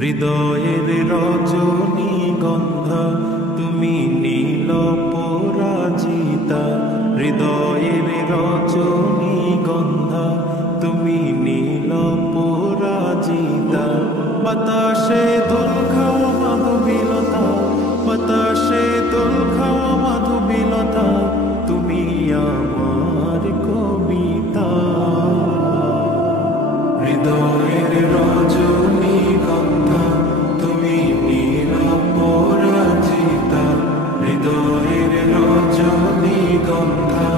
হৃদয়ের রজনীগন্ধা তুমি নীল পরাজিতা, হৃদয়ের রজনীগন্ধা তুমি নীল পরাজিতা। বাতাসে দোল খাওয়া মাধবীলতা, বাতাসে দোল খাওয়া মাধবীলতা, তুমি আমার কবিতা। হৃদয়ের রজনীগন্ধা তুমি নীল পরাজিতা, হৃদয়ের রজনীগন্ধা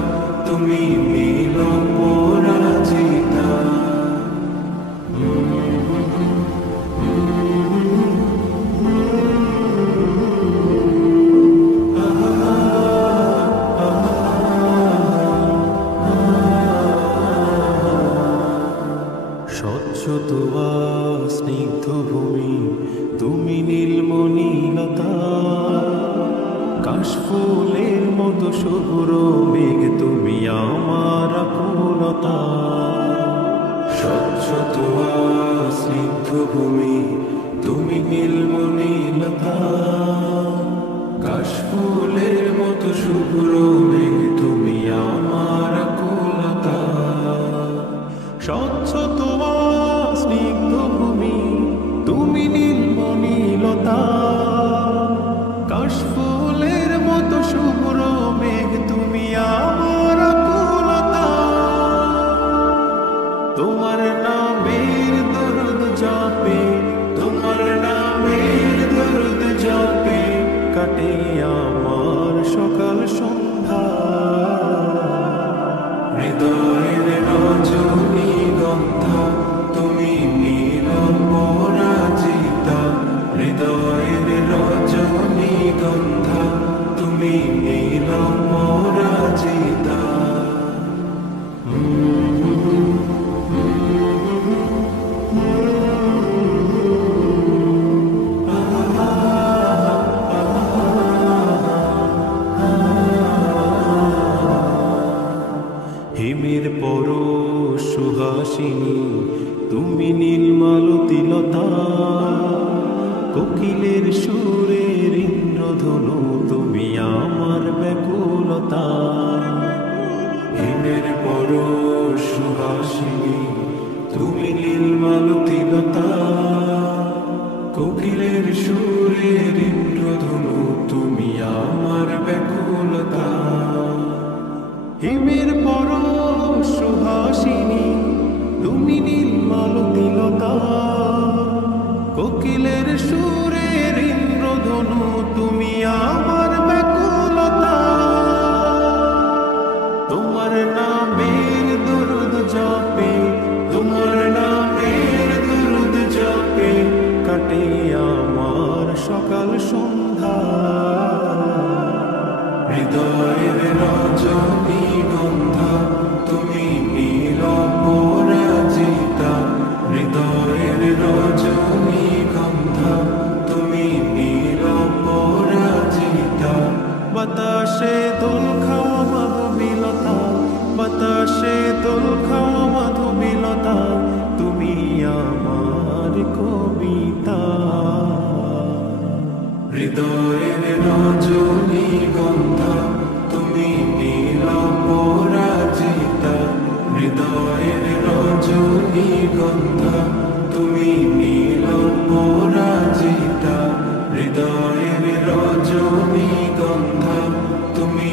তুমি নীল পরাজিতা। স্বচ্ছ তোয়া স্নিগ্ধ ভূমি তুমি নীলমণিলতা, কাশফুলের মতো শুভ্র মেঘ তুমি আমার আকুলতা। স্বচ্ছ তোয়া স্নিগ্ধ ভূমি তুমি নীলমণিলতা, কাশফুলের মতো শুভ্র মেঘ তুমি আমার আকুলতা। স্বচ্ছ তোয়া স্নিগ্ধ ভূমি তুমি নীলমণিলতা, কাশফুলের মতো শুভ্র মেঘ তুমি আমার আকুলতা। তোমার নামের দরুদ জপে, তোমার নামের দরুদ জপে কাটে আমার সকাল সন্ধ্যা। হৃদয়ের রজনীগন্ধা তুমি নীল পরাজিতা, হৃদয়ের রজনীগন্ধা তুমি নীল পরাজিতা। হিমের পরশ সুহাসিনী তুমি নীলমালতিলতা, কোকিলের সুরের ইন্দ্রধনু তুমি আমার ব্যাকুলতা। হিমের পরশ সুহাসিনী তুমি নীলমালতিলতা, কোকিলের সুরের ইন্দ্রধনু তুমি আমার ব্যাকুলতা। হিমের পরশ সুহাসিনী তুমি নীলমালতিলতা, কোকিলের সুরের ইন্দ্রধনু তুমি আমার ব্যাকুলতা। তোমার নামের দরুদ জপে, তোমার নামের দরুদ জপে কাটে আমার সকাল সন্ধ্যা। হৃদয়ের রজনীগন্ধা তুমি নীল পরাজিতা, হৃদয়ের রজনীগন্ধা তুমি নীল পরাজিতা। বাতাসে দোল খাওয়া মাধবীলতা, বাতাসে দোল খাওয়া মাধবীলতা, তুমি আমার কবিতা। হৃদয়ের রজনীগন্ধা তুমি নীল পরাজিতা, হৃদয়ের রজনীগন্ধা তুমি নীল পরাজিতা, হৃদয়ের রজনীগন্ধা তুমি